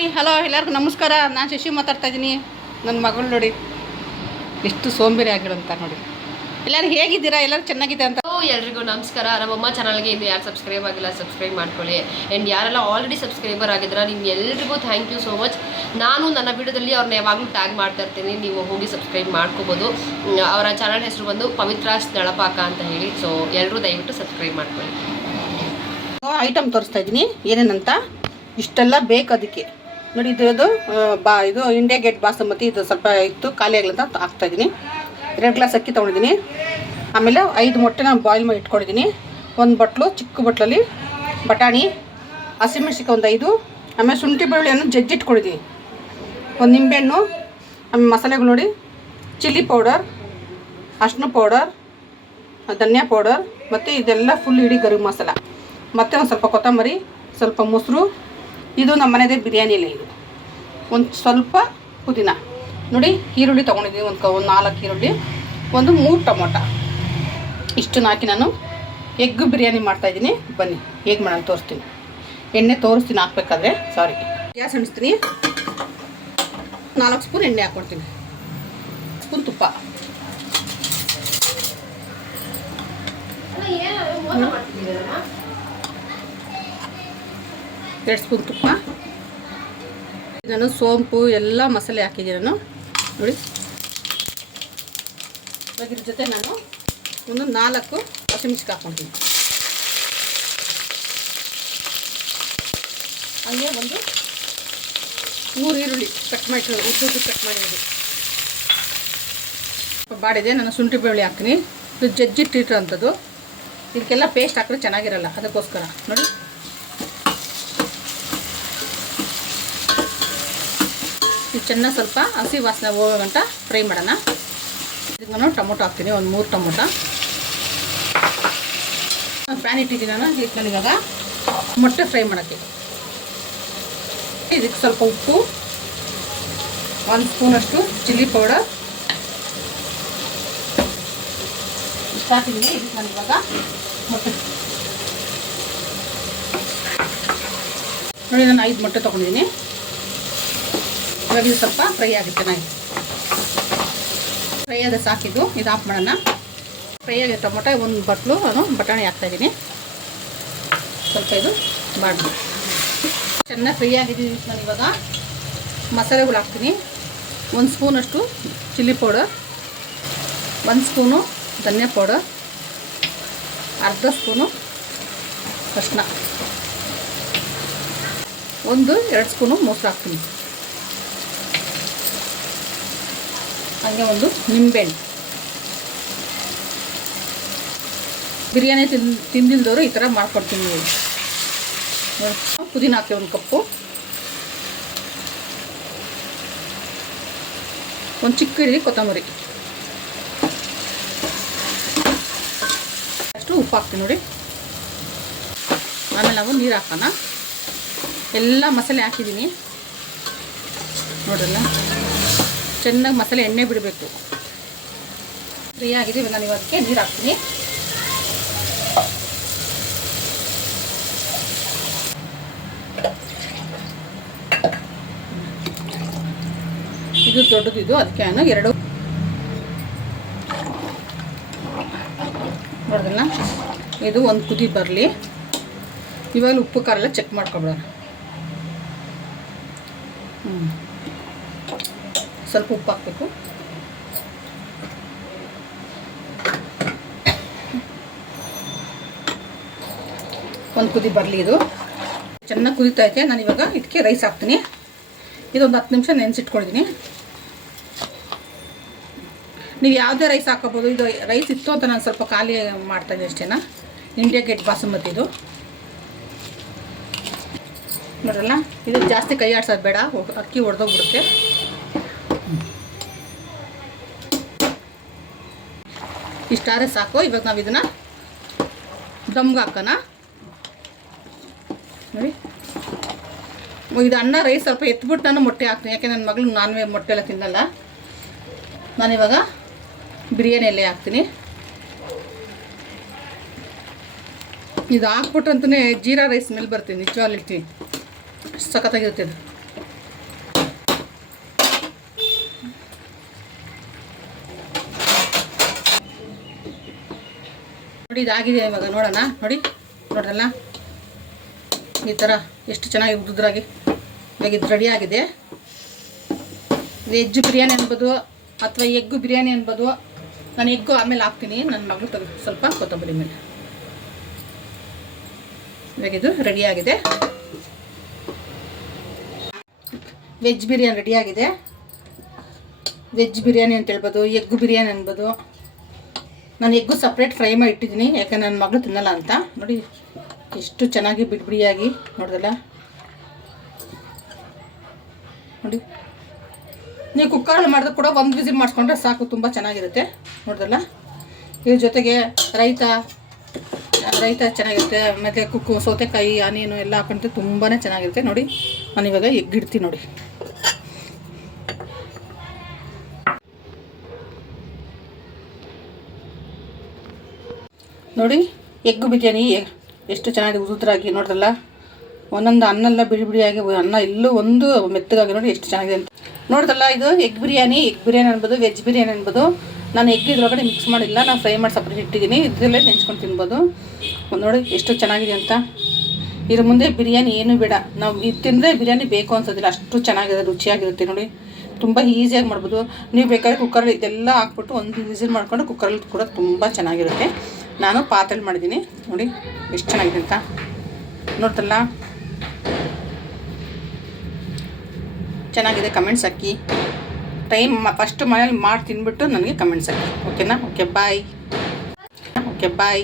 Hi hello ಎಲ್ಲರಿಗೂ ನಮಸ್ಕಾರ. ನಾನು ಶಶಿ ಮಾತಾಡ್ತಾ ಇದ್ದೀನಿ. ನನ್ನ ಮಗಳು ನೋಡಿ ಎಷ್ಟು ಸೋಂಬೇರಿ ಆಗಿರೋಂತ ನೋಡಿ. ಎಲ್ಲರೂ ಹೇಗಿದ್ದೀರಾ? ಎಲ್ಲರೂ ಚೆನ್ನಾಗಿದೆ ಅಂತ. ಓ ಎಲ್ರಿಗೂ ನಮಸ್ಕಾರ. ನಮ್ಮಮ್ಮ ಚಾನಲ್ಗೆ ಇನ್ನು ಯಾರು ಸಬ್ಸ್ಕ್ರೈಬ್ ಆಗಿಲ್ಲ ಸಬ್ಸ್ಕ್ರೈಬ್ ಮಾಡ್ಕೊಳ್ಳಿ. ಆ್ಯಂಡ್ ಯಾರೆಲ್ಲ ಆಲ್ರೆಡಿ ಸಬ್ಸ್ಕ್ರೈಬರ್ ಆಗಿದ್ರ ನಿಮ್ಗೆ ಎಲ್ರಿಗೂ ಥ್ಯಾಂಕ್ ಯು ಸೋ ಮಚ್ ನಾನು ನನ್ನ ವಿಡಿಯೋದಲ್ಲಿ ಅವ್ರನ್ನ ಯಾವಾಗಲೂ ಟ್ಯಾಗ್ ಮಾಡ್ತಾ ಇರ್ತೀನಿ. ನೀವು ಹೋಗಿ ಸಬ್ಸ್ಕ್ರೈಬ್ ಮಾಡ್ಕೋಬೋದು. ಅವರ ಚಾನಲ್ ಹೆಸರು ಬಂದು ಪವಿತ್ರಾಸ್ ನಳಪಾಕ ಅಂತ ಹೇಳಿ. ಸೊ ಎಲ್ಲರೂ ದಯವಿಟ್ಟು ಸಬ್ಸ್ಕ್ರೈಬ್ ಮಾಡ್ಕೊಳ್ಳಿ. ಐಟಮ್ ತೋರಿಸ್ತಾ ಇದ್ದೀನಿ. ಏನೇನಂತ? ಇಷ್ಟೆಲ್ಲ ಬೇಕು ಅದಕ್ಕೆ. ನೋಡಿ, ಇದು ಬಾ, ಇದು ಇಂಡಿಯಾ ಗೇಟ್ ಬಾಸುಮತಿ ಇದು ಸ್ವಲ್ಪ ಇತ್ತು, ಖಾಲಿ ಆಗ್ಲಂತ ಹಾಕ್ತಾ ಇದ್ದೀನಿ. ಎರಡು ಗ್ಲಾಸ್ ಅಕ್ಕಿ ತೊಗೊಂಡಿದ್ದೀನಿ. ಆಮೇಲೆ ಐದು ಮೊಟ್ಟೆ ನಾನು ಬಾಯ್ಲ್ ಮಾಡಿ ಇಟ್ಕೊಂಡಿದ್ದೀನಿ. ಒಂದು ಬಟ್ಲು, ಚಿಕ್ಕ ಬಟ್ಲಲ್ಲಿ ಬಟಾಣಿ ಹಸಿಮೆಣ್ಸಿಕಾಯಿ ಒಂದು ಐದು, ಆಮೇಲೆ ಶುಂಠಿ ಬೆಳ್ಳುಳ್ಳಿಯನ್ನು ಜಜ್ಜಿಟ್ಕೊಂಡಿದ್ದೀನಿ ಒಂದು ನಿಂಬೆಹಣ್ಣು, ಆಮೇಲೆ ಮಸಾಲೆಗಳು ನೋಡಿ, ಚಿಲ್ಲಿ ಪೌಡರ್, ಅರ್ಶಿನ ಪೌಡರ್, ಧನಿಯಾ ಪೌಡರ್, ಮತ್ತು ಇದೆಲ್ಲ ಫುಲ್ ಇಡೀ ಗರಂ ಮಸಾಲ. ಮತ್ತು ಒಂದು ಸ್ವಲ್ಪ ಕೊತ್ತಂಬರಿ, ಸ್ವಲ್ಪ ಮೊಸರು ಇದು ನಮ್ಮ ಮನೆಯದೇ ಬಿರಿಯಾನಿ ಇಲ್ಲ ಇದು. ಒಂದು ಸ್ವಲ್ಪ ಪುದೀನ. ನೋಡಿ, ಈರುಳ್ಳಿ ತೊಗೊಂಡಿದ್ದೀನಿ. ಒಂದು ಕ, ಒಂದು ನಾಲ್ಕು ಈರುಳ್ಳಿ, ಒಂದು ಮೂರು ಟೊಮೊಟ. ಇಷ್ಟು ಹಾಕಿ ನಾನು ಎಗ್ ಬಿರಿಯಾನಿ ಮಾಡ್ತಾಯಿದ್ದೀನಿ ಬನ್ನಿ, ಹೇಗೆ ಮಾಡೋಣ ತೋರಿಸ್ತೀನಿ. ಎಣ್ಣೆ ತೋರಿಸ್ತೀನಿ ಹಾಕ್ಬೇಕಾದ್ರೆ. ಸಾರಿ ಗ್ಯಾಸ್ ಅಣಿಸ್ತೀನಿ ನಾಲ್ಕು ಸ್ಪೂನ್ ಎಣ್ಣೆ ಹಾಕ್ಕೊಡ್ತೀನಿ ಸ್ಪೂನ್ ತುಪ್ಪ. ಎರಡು ಸ್ಪೂನ್ ತುಪ್ಪ. ನಾನು ಸೋಂಪು, ಎಲ್ಲ ಮಸಾಲೆ ಹಾಕಿದ್ದೀನಿ ನಾನು. ನೋಡಿ. ಇವಾಗ ಇದ್ರ ಜೊತೆ ನಾನು ಒಂದು ನಾಲ್ಕು ಹಸಿಮೆಣ್ಸಿಗೆ ಹಾಕ್ಕೊತೀನಿ. ಹಾಗೆ ಒಂದು ಮೂರು ಈರುಳ್ಳಿ ಕಟ್ ಮಾಡಿ ಉದ್ದು ಕಟ್ ಮಾಡಿರೋದು. ಬಾಡಿದೆ, ನಾನು ಶುಂಠಿ ಬೆಳ್ಳಿ ಹಾಕ್ತೀನಿ. ಇದು ಜಜ್ಜಿ ಟೀಟ್ರ ಅಂಥದ್ದು. ಇದಕ್ಕೆಲ್ಲ ಪೇಸ್ಟ್ ಹಾಕಿದ್ರೆ ಚೆನ್ನಾಗಿರಲ್ಲ, ಅದಕ್ಕೋಸ್ಕರ. ನೋಡಿ. ಇದು ಚೆನ್ನಾಗಿ ಸ್ವಲ್ಪ ಹಸಿ ವಾಸನೆ ಹೋಗೋ ಅಂತ ಫ್ರೈ ಮಾಡೋಣ. ಇದಕ್ಕೆ ನಾನು ಟೊಮೊಟೊ ಹಾಕ್ತೀನಿ, ಒಂದು ಮೂರು ಟೊಮೊಟೊ. ಪ್ಯಾನ್ ಇಟ್ಟಿದ್ದೀನಿ ನಾನು ನಾನು ಇವಾಗ ಮೊಟ್ಟೆ ಫ್ರೈ ಮಾಡೋಕ್ಕೆ. ಇದಕ್ಕೆ ಸ್ವಲ್ಪ ಉಪ್ಪು, ಒಂದು ಸ್ಪೂನಷ್ಟು ಚಿಲ್ಲಿ ಪೌಡರ್. ಇಷ್ಟು ಹಾಕಿದ್ದೀನಿ ಇದಕ್ಕೆ ನಾನು ಇವಾಗ ಮೊಟ್ಟೆ. ನೋಡಿ, ನಾನು ಐದು ಮೊಟ್ಟೆ ತೊಗೊಂಡಿದ್ದೀನಿ. ಇದು ಸ್ವಲ್ಪ ಫ್ರೈ ಆಗುತ್ತೆ ಚೆನ್ನಾಗಿ ಫ್ರೈ ಆದ ಸಾಕಿದ್ದು ಇದು. ಆಫ್ ಮಾಡೋಣ. ಫ್ರೈ ಆಗಿದೆ ಟೊಮೊಟೊ, ಒಂದು ಬಟ್ಲು, ನಾನು ಬಟಾಣಿ ಹಾಕ್ತಾಯಿದ್ದೀನಿ ಸ್ವಲ್ಪ ಇದು ಮಾಡಿ ಚೆನ್ನಾಗಿ ಫ್ರೈ ಆಗಿದ್ದೀನಿ ನಾನು ಇವಾಗ. ಮಸಾಲೆಗಳು ಹಾಕ್ತೀನಿ. ಒಂದು ಸ್ಪೂನಷ್ಟು ಚಿಲ್ಲಿ ಪೌಡರ್. ಒಂದು ಸ್ಪೂನು ಧನಿಯಾ ಪೌಡರ್. ಅರ್ಧ ಸ್ಪೂನು ಅರ್ಶಿನ ಒಂದು, ಎರಡು ಸ್ಪೂನು ಮೊಸರು ಹಾಕ್ತೀನಿ. ಹಾಗೆ ಒಂದು ನಿಂಬೆಹಣ್ಣು. ಬಿರಿಯಾನಿ ತಿನ್, ತಿಂದಿಲ್ದವರು ಈ ಥರ ಮಾಡ್ಕೊಡ್ತೀನಿ ನೋಡಿ. ಪುದೀನ ಹಾಕಿ ಒಂದು ಕಪ್ಪು. ಒಂದು ಚಿಕ್ಕ ಇರಿ ಕೊತ್ತಂಬರಿ. ಅಷ್ಟು ಉಪ್ಪು ಹಾಕ್ತೀನಿ ನೋಡಿ. ಆಮೇಲೆ ನಾವು ನೀರು ಹಾಕೋಣ. ಎಲ್ಲ ಮಸಾಲೆ ಹಾಕಿದ್ದೀನಿ. ನೋಡ್ರಲ್ಲ? ಚೆನ್ನಾಗಿ ಮಸಾಲೆ ಎಣ್ಣೆ ಬಿಡಬೇಕು. ಫ್ರೀ ಆಗಿದೆ. ನಾನು ಇವತ್ತಿಗೆ ನೀರು ಹಾಕ್ತೀನಿ. ಇದು ದೊಡ್ಡದಿದು ಅದಕ್ಕೆ ನಾನು ಎರಡು. ನೋಡಿದ್ರಲ್ಲ? ಇದು ಒಂದು ಕುದಿ ಬರಲಿ. ಇವಾಗ ಉಪ್ಪು, ಖಾರ ಎಲ್ಲ ಚೆಕ್ ಮಾಡ್ಕೊಬಿಡೋಣ. ಹ್ಞೂ ಸ್ವಲ್ಪ ಉಪ್ಪು ಹಾಕಬೇಕು. ಒಂದು ಕುದಿ ಬರಲಿ ಇದು. ಚೆನ್ನಾಗಿ ಕುದೀತಾ ಐತೆ ನಾನು ಇವಾಗ ಇದಕ್ಕೆ ರೈಸ್ ಹಾಕ್ತೀನಿ. ಇದೊಂದು ಹತ್ತು ನಿಮಿಷ ನೆನೆಸಿಟ್ಕೊಳ್ತೀನಿ. ನೀವು ಯಾವುದೇ ರೈಸ್ ಹಾಕೋಬೋದು ಇದು ರೈಸ್ ಇತ್ತು ಅಂತ ನಾನು ಸ್ವಲ್ಪ ಖಾಲಿ ಮಾಡ್ತಾಯಿದ್ದೆ ಅಷ್ಟೇನ? ಇಂಡಿಯಾ ಗೇಟ್ ಬಾಸುಮತಿ ಇದು. ನೋಡ್ರಲ್ಲ? ಇದು ಜಾಸ್ತಿ ಕೈ ಆಡ್ಸೋದು ಬೇಡ. ಅಕ್ಕಿ ಹೊಡೆದೋಗ್ಬಿಡುತ್ತೆ ಇಷ್ಟಾದ್ರೆ ಸಾಕು. ಇವಾಗ ನಾವು ಇದನ್ನು ದಮ್ಗೆ ಹಾಕೋಣ. ನೋಡಿ. ಇದು ಅನ್ನ, ರೈಸ್ ಸ್ವಲ್ಪ ಎತ್ಬಿಟ್ಟು ನಾನು ಮೊಟ್ಟೆ ಹಾಕ್ತೀನಿ. ಯಾಕೆ ನನ್ನ ಮಗಳು ನಾನ್ ವೆಜ್ ಮೊಟ್ಟೆ ಎಲ್ಲ ತಿನ್ನಲ್ಲ. ನಾನಿವಾಗ ಬಿರಿಯಾನಿ ಹಾಕ್ತೀನಿ. ಇದು ಹಾಕ್ಬಿಟ್ರಂತೂ ಜೀರಾ ರೈಸ್ ಮೇಲೆ ಬರ್ತೀನಿ. ನಿಜವಾಗ್ಲೂ ಇರ್ತೀನಿ ಸಖತ್ತಾಗಿರುತ್ತೆ ಇದು. ನೋಡಿ ಇದಾಗಿದೆ ಇವಾಗ ನೋಡೋಣ, ನೋಡಿ, ನೋಡ್ರಲ್ಲ? ಈ ಥರ ಎಷ್ಟು ಚೆನ್ನಾಗಿ ಉದ್ದುದ್ರಾಗಿ ಇವಾಗ ಇದು ರೆಡಿ ಆಗಿದೆ. ವೆಜ್ ಬಿರಿಯಾನಿ ಅನ್ಬೋದು ಅಥವಾ ಎಗ್ಗು ಬಿರಿಯಾನಿ ಅನ್ಬೋದು. ನಾನು ಎಗ್ಗು ಆಮೇಲೆ ಹಾಕ್ತೀನಿ ನನ್ನ ಮಗಳು ತೆಗೆದು ಸ್ವಲ್ಪ ಕೊತ್ತಂಬರಿ ಮೇಲೆ. ಇವಾಗ ಇದು ರೆಡಿಯಾಗಿದೆ ವೆಜ್ ಬಿರಿಯಾನಿ ರೆಡಿಯಾಗಿದೆ ವೆಜ್ ಬಿರಿಯಾನಿ ಅಂತ ಹೇಳ್ಬೋದು, ಎಗ್ ಬಿರಿಯಾನಿ ಅನ್ಬೋದು. ನಾನು ಎಗ್ಗು ಸಪ್ರೇಟ್ ಫ್ರೈ ಮಾಡಿ ಇಟ್ಟಿದ್ದೀನಿ. ಯಾಕೆ ನನ್ನ ಮಗಳು ತಿನ್ನಲ್ಲ ಅಂತ. ನೋಡಿ, ಎಷ್ಟು ಚೆನ್ನಾಗಿ ಬಿಡಿ ನೋಡಿದಲ್ಲ? ನೋಡ್ದಲ್ಲ ನೋಡಿ. ನೀವು ಕುಕ್ಕರಲ್ಲಿ ಮಾಡಿದ್ರೆ ಕೂಡ ಒಂದು ವಿಸಿಲ್ ಮಾಡಿಸ್ಕೊಂಡ್ರೆ ಸಾಕು, ತುಂಬ ಚೆನ್ನಾಗಿರುತ್ತೆ. ನೋಡಿದಲ್ಲ? ಇದ್ರ ಜೊತೆಗೆ ರೈತ ರೈತ ಚೆನ್ನಾಗಿರುತ್ತೆ. ಮತ್ತು ಕುಕ್ಕು, ಸೌತೆಕಾಯಿ, ಆನಿಯನು ಎಲ್ಲ ಹಾಕೊಂಡ್ರೆ ತುಂಬಾ ಚೆನ್ನಾಗಿರುತ್ತೆ. ನೋಡಿ, ನಾನು ಇವಾಗ ಎಗ್ಗಿಡ್ತೀನಿ ನೋಡಿ. ನೋಡಿ ಎಗ್ ಬಿರಿಯಾನಿ ಎಷ್ಟು ಚೆನ್ನಾಗಿದೆ ಉದುದ್ರಾಗಿ ನೋಡ್ರಲ್ಲ ಒಂದೊಂದು ಅನ್ನೆಲ್ಲ ಬಿಡಿ ಬಿಡಿಯಾಗಿ ಅನ್ನ ಎಲ್ಲೂ ಒಂದು ಮೆತ್ತಗಾಗಿ ನೋಡಿ ಎಷ್ಟು ಚೆನ್ನಾಗಿದೆ ಅಂತ. ನೋಡ್ದಲ್ಲ, ಇದು ಎಗ್ ಬಿರಿಯಾನಿ. ಎಗ್ ಬಿರಿಯಾನಿ ಅನ್ಬೋದು ವೆಜ್ ಬಿರಿಯಾನಿ ಅನ್ಬೋದು. ನಾನು ಎಗ್ ಇದ್ರೊಳಗಡೆ ಮಿಕ್ಸ್ ಮಾಡಿಲ್ಲ. ನಾನು ಫ್ರೈ ಮಾಡಿ ಸಪ್ರೇಟ್ ಇಟ್ಟಿದ್ದೀನಿ. ಇದರಲ್ಲೇ ನೆಂಚ್ಕೊಂಡು ತಿನ್ಬೋದು. ನೋಡಿ, ಎಷ್ಟು ಚೆನ್ನಾಗಿದೆ ಅಂತ. ಇದ್ರ ಮುಂದೆ ಬಿರಿಯಾನಿ ಏನೂ ಬೇಡ. ನಾವು ಇದು ತಿಂದರೆ ಬಿರಿಯಾನಿ ಬೇಕು ಅನ್ಸೋದಿಲ್ಲ. ಅಷ್ಟು ಚೆನ್ನಾಗಿದೆ, ರುಚಿಯಾಗಿರುತ್ತೆ ನೋಡಿ. ತುಂಬ ಈಸಿಯಾಗಿ ಮಾಡ್ಬೋದು. ನೀವು ಬೇಕಾದ್ರೆ ಕುಕ್ಕರಲ್ಲಿ ಇದೆಲ್ಲ ಹಾಕ್ಬಿಟ್ಟು ಒಂದು ವಿಸಿಲ್ ಮಾಡ್ಕೊಂಡು ಕುಕ್ಕರಲ್ಲಿ ಕೂಡ ತುಂಬ ಚೆನ್ನಾಗಿರುತ್ತೆ. ನಾನು ಪಾತ್ರೆಲಿ ಮಾಡಿದ್ದೀನಿ. ನೋಡಿ, ಎಷ್ಟು ಚೆನ್ನಾಗಿದೆ ಅಂತ. ನೋಡ್ತಲ್ಲ. ಚೆನ್ನಾಗಿದೆ ಕಮೆಂಟ್ಸ್ ಹಾಕಿ ಟೈಮ್ ಫಸ್ಟ್ ಮನೇಲಿ ಮಾಡಿ ತಿನ್ಬಿಟ್ಟು ನನಗೆ ಕಮೆಂಟ್ಸ್ ಹಾಕಿ ಓಕೆನಾ ಓಕೆ ಬಾಯ್ ಓಕೆ ಬಾಯ್